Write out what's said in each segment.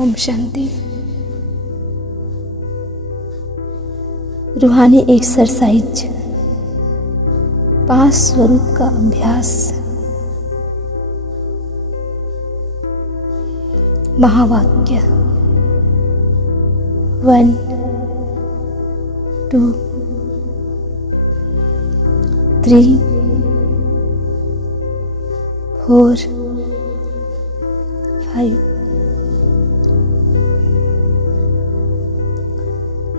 ओम शांति। रूहानी एक्सरसाइज 5 स्वरूप का अभ्यास। महावाक्य 1 2 3 4 5।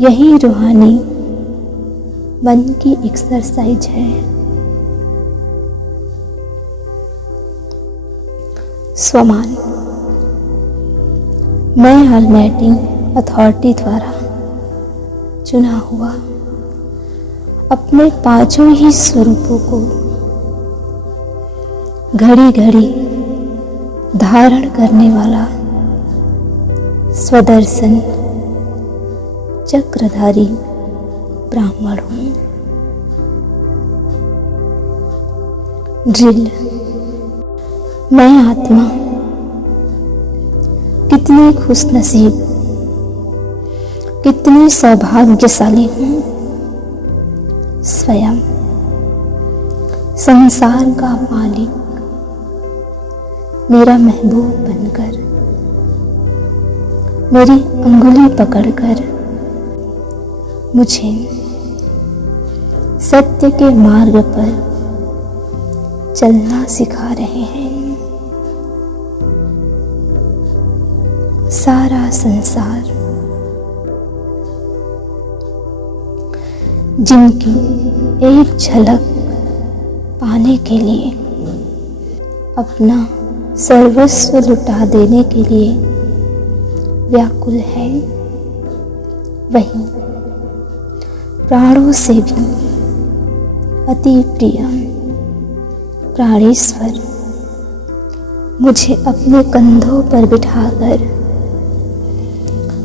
यही रूहानी मन की एक्सरसाइज है। स्वमान। मैं अल्टरनेटिंग अथॉरिटी द्वारा चुना हुआ अपने 5 ही स्वरूपों को घड़ी घड़ी धारण करने वाला स्वदर्शन चक्रधारी ब्राह्मण हूँ। ड्रिल। मैं आत्मा कितनी खुशनसीब, कितनी सौभाग्यशाली हूँ। स्वयं संसार का मालिक मेरा महबूब बनकर मेरी अंगुली पकड़कर मुझे सत्य के मार्ग पर चलना सिखा रहे हैं। सारा संसार जिनकी एक झलक पाने के लिए अपना सर्वस्व लुटा देने के लिए व्याकुल है, वही प्राणों से भी अति प्रिय प्राणेश्वर मुझे अपने कंधों पर बिठाकर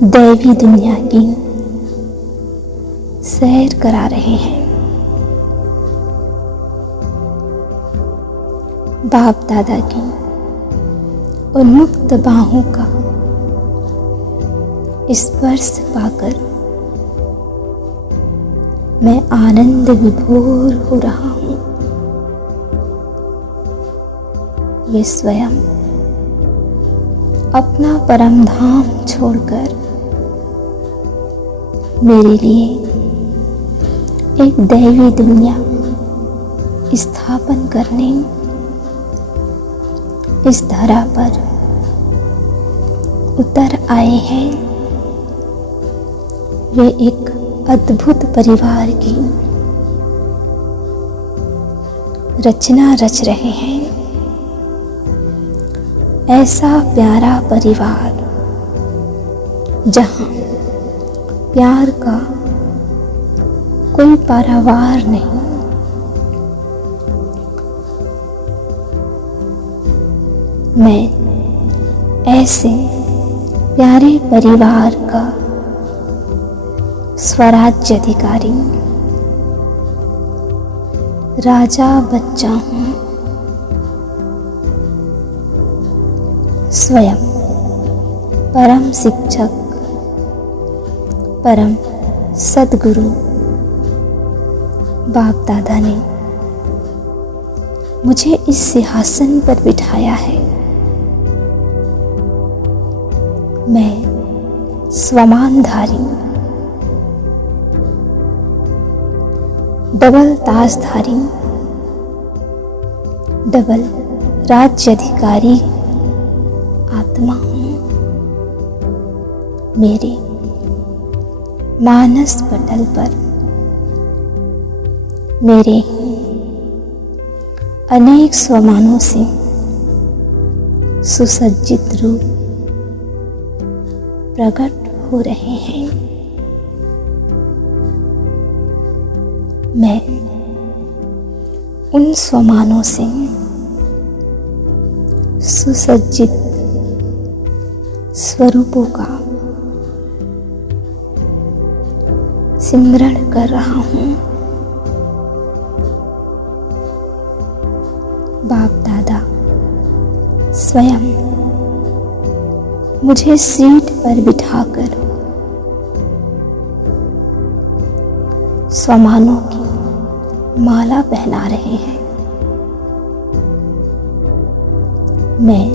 दैवी दुनिया की सैर करा रहे हैं। बाप दादा की उन्मुक्त बाहों का स्पर्श पाकर मैं आनंद विभोर हो रहा हूँ। वे स्वयं अपना परम धाम छोड़कर मेरे लिए एक दैवी दुनिया स्थापन करने इस धरा पर उतर आए हैं। वे एक अद्भुत परिवार की रचना रच रहे हैं। ऐसा प्यारा परिवार जहां प्यार का कोई पारावार नहीं। मैं ऐसे प्यारे परिवार का स्वराज्य अधिकारी राजा बच्चा हूँ। स्वयं परम शिक्षक परम सद्गुरु बाप दादा ने मुझे इस सिंहासन पर बिठाया है। मैं स्वमानधारी डबल ताजधारी डबल राज्याधिकारी आत्मा हूँ। मेरे मानस पटल पर मेरे ही अनेक स्वमानों से सुसज्जित रूप प्रकट हो रहे हैं। मैं उन स्वमानों से सुसज्जित स्वरूपों का सिमरण कर रहा हूँ। बाप दादा स्वयं मुझे सीट पर बिठाकर स्वमानों की माला पहना रहे हैं। मैं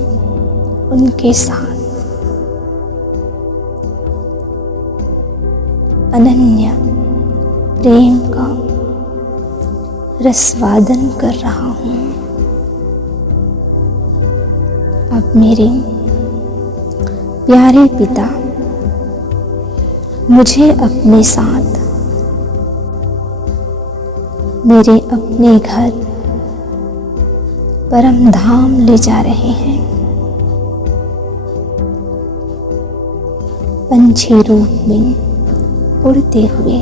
उनके साथ अनन्य प्रेम का रसवादन कर रहा हूँ। अब मेरे प्यारे पिता मुझे अपने साथ मेरे अपने घर परम धाम ले जा रहे हैं। पंछी रूप में उड़ते हुए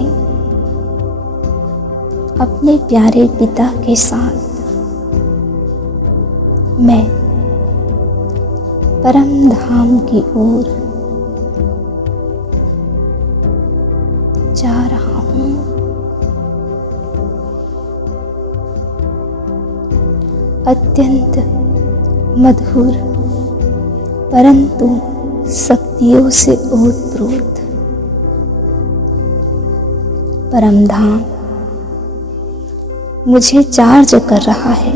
अपने प्यारे पिता के साथ मैं परम धाम की ओर जा रहा हूँ। अत्यंत मधुर परंतु शक्तियों से ओतप्रोत परम धाम मुझे चार्ज कर रहा है।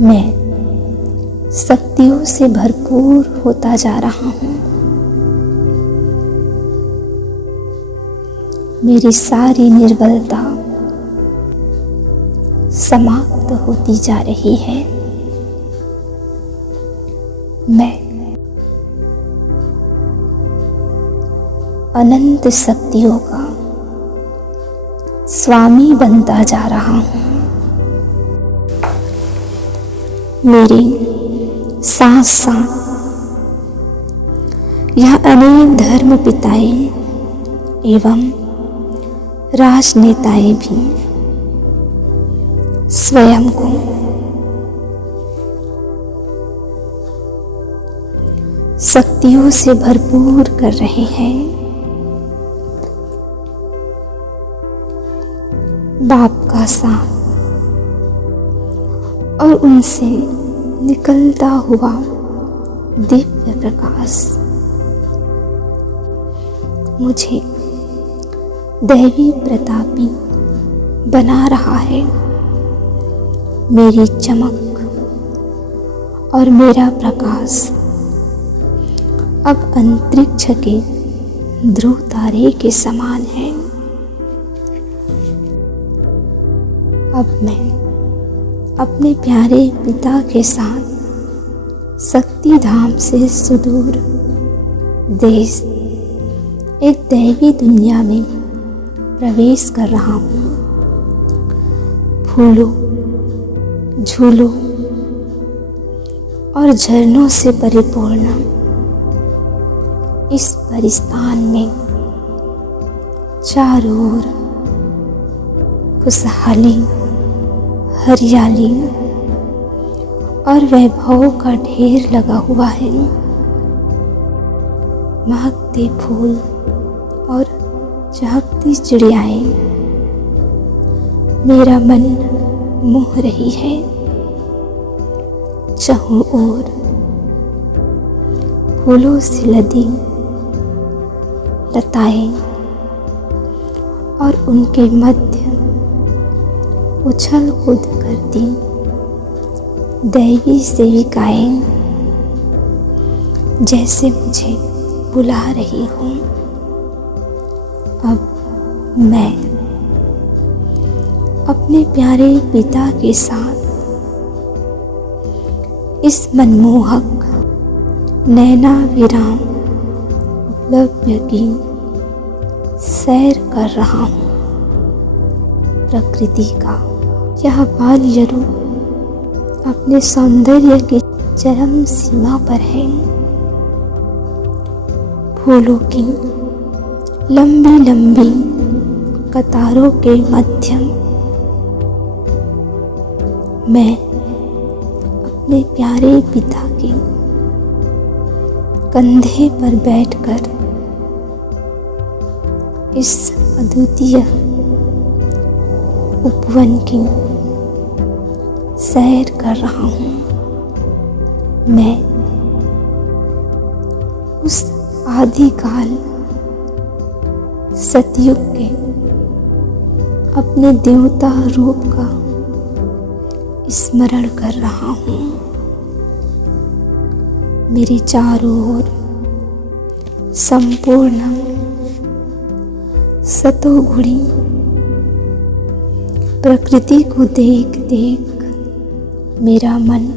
मैं शक्तियों से भरपूर होता जा रहा हूँ। मेरी सारी निर्बलता समाप्त होती जा रही है। मैं अनंत शक्तियों का स्वामी बनता जा रहा हूँ। मेरी साथ साथ यह अनेक धर्म पिताएं एवं राजनेताएं भी स्वयं को शक्तियों से भरपूर कर रहे हैं। बाप का साथ और उनसे निकलता हुआ दिव्य प्रकाश मुझे दैवी प्रतापी बना रहा है। मेरी चमक और मेरा प्रकाश अब अंतरिक्ष के ध्रुव तारे के समान है। अब मैं अपने प्यारे पिता के साथ शक्ति धाम से सुदूर देश एक दैवी दुनिया में प्रवेश कर रहा हूँ। फूलों, झूलों और झरनों से परिपूर्ण इस परिस्थान में चारों ओर खुशहाली, हरियाली और वैभव का ढेर लगा हुआ है। महकते फूल और चहकती चिड़ियाएं मेरा मन मोह रही है। चारों ओर फूलों से लदी लताएं और उनके मध्य उछल कूद करती दैवी सेविकाएं जैसे मुझे बुला रही हूँ। अब मैं अपने प्यारे पिता के साथ इस मनमोहक नैना विराम उपलब्ध की सैर कर रहा हूँ। प्रकृति का यह बाल्य रूप अपने सौंदर्य की चरम सीमा पर है। फूलों की लंबी लंबी कतारों के मध्य मैं अपने प्यारे पिता के कंधे पर बैठकर इस अद्वितीय उपवन की सैर कर रहा हूँ। मैं उस आदिकाल सतयुग के अपने देवता रूप का स्मरण कर रहा हूँ। मेरे चारों ओर संपूर्ण सतोगुणी प्रकृति को देख देख मेरा मन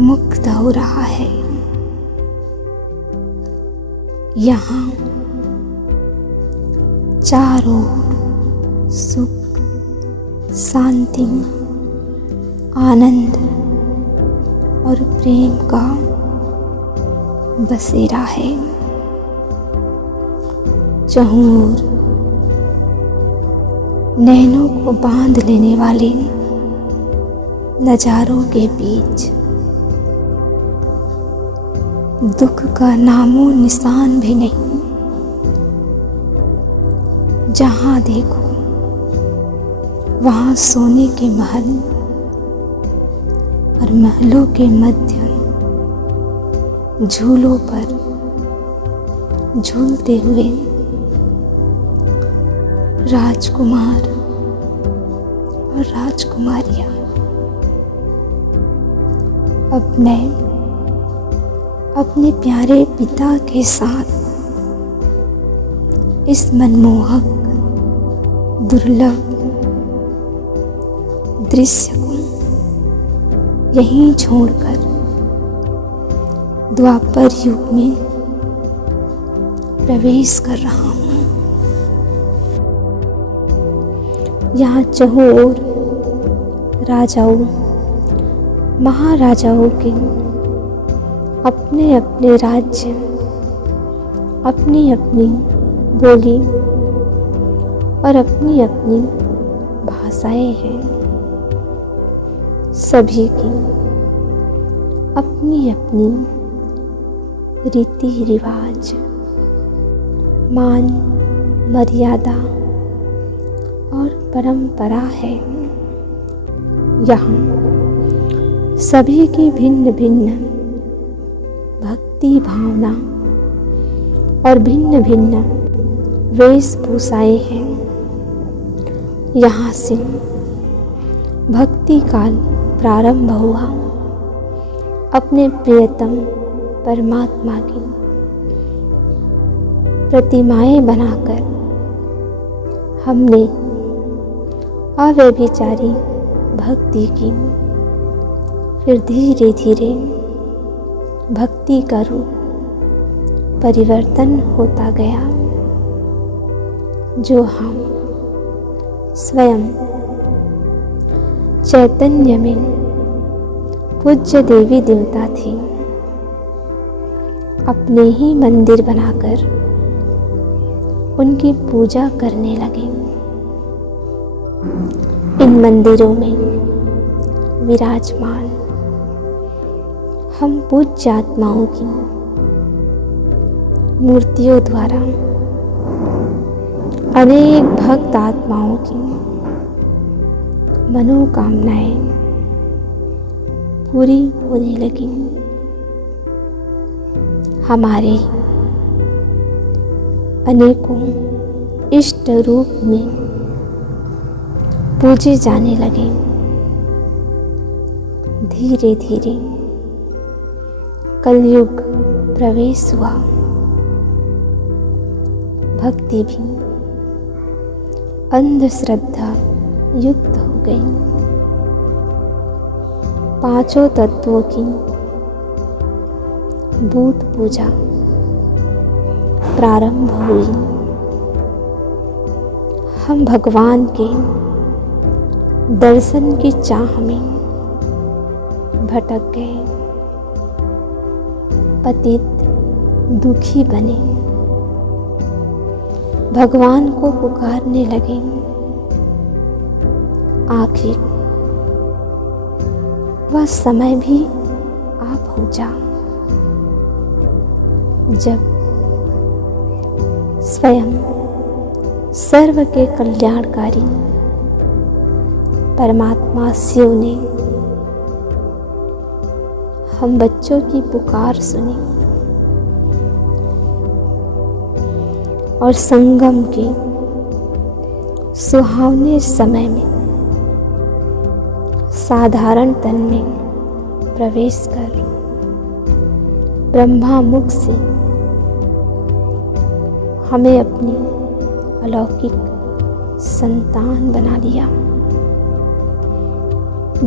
मुग्ध हो रहा है। यहाँ चारों ओर सुख, शांति, आनंद और प्रेम का बसेरा है। चहुं ओर नैनों को बांध लेने वाले नजारों के बीच दुख का नामो निशान भी नहीं। जहाँ देखो वहाँ सोने के महल और महलों के मध्य झूलों पर झूलते हुए राजकुमार और राजकुमारियाँ। अब मैं अपने प्यारे पिता के साथ इस मनमोहक दुर्लभ दृश्य को यहीं छोड़कर द्वापर युग में प्रवेश कर रहा हूँ। यहाँ चहुं ओर राजाओं महाराजाओं के अपने अपने राज्य, अपनी अपनी बोली और अपनी अपनी भाषाएं हैं। सभी की अपनी अपनी रीति रिवाज, मान मर्यादा और परंपरा है। यहाँ सभी की भिन्न भिन्न भक्ति भावना और भिन्न भिन्न वेशभूषाएं हैं। यहाँ से भक्ति काल प्रारंभ हुआ। अपने प्रियतम परमात्मा की प्रतिमाएं बनाकर हमने अव्यभिचारी भक्ति की। फिर धीरे धीरे भक्ति का रूप परिवर्तन होता गया, जो हम स्वयं चैतन्य में पूज्य देवी देवता थे, अपने ही मंदिर बनाकर उनकी पूजा करने लगे। इन मंदिरों में विराजमान हम पूज्य आत्माओं की मूर्तियों द्वारा अनेक भक्त आत्माओं की मनोकामनाएं पूरी होने लगी। हमारे अनेकों इष्ट रूप में पूजे जाने लगे। धीरे धीरे कलयुग प्रवेश हुआ। भक्ति भी अंधश्रद्धा युक्त हो गई। पांचों तत्वों की बूत पूजा प्रारंभ हुई। हम भगवान के दर्शन की चाह में भटक गए, पतित दुखी बने, भगवान को पुकारने लगे। आखिर वह समय भी आ पहुंचा जब स्वयं सर्व के कल्याणकारी परमात्मा शिव ने हम बच्चों की पुकार सुनी। और संगम के सुहावने समय में साधारण तन में प्रवेश कर ब्रह्मा मुख से हमें अपनी अलौकिक संतान बना लिया।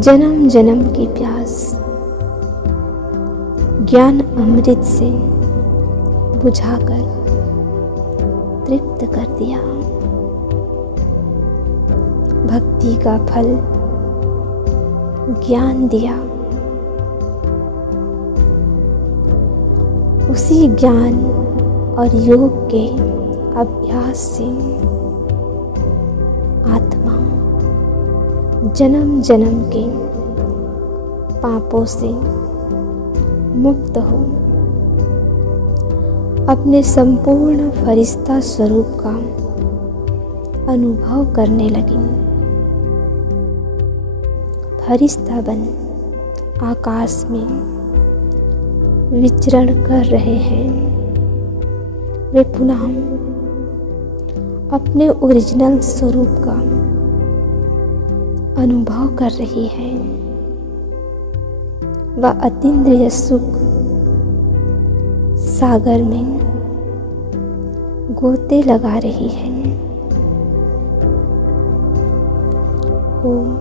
जन्म जन्म की प्यास ज्ञान अमृत से बुझाकर तृप्त कर दिया। भक्ति का फल ज्ञान दिया। उसी ज्ञान और योग के अभ्यास से आत्मा जन्म जन्म के पापों से मुक्त हो अपने संपूर्ण फरिश्ता स्वरूप का अनुभव करने लगी। फरिश्ता बन आकाश में विचरण कर रहे हैं। वे पुनः अपने ओरिजिनल स्वरूप का अनुभव कर रही है। वह अतीन्द्रिय सुख सागर में गोते लगा रही है। ओम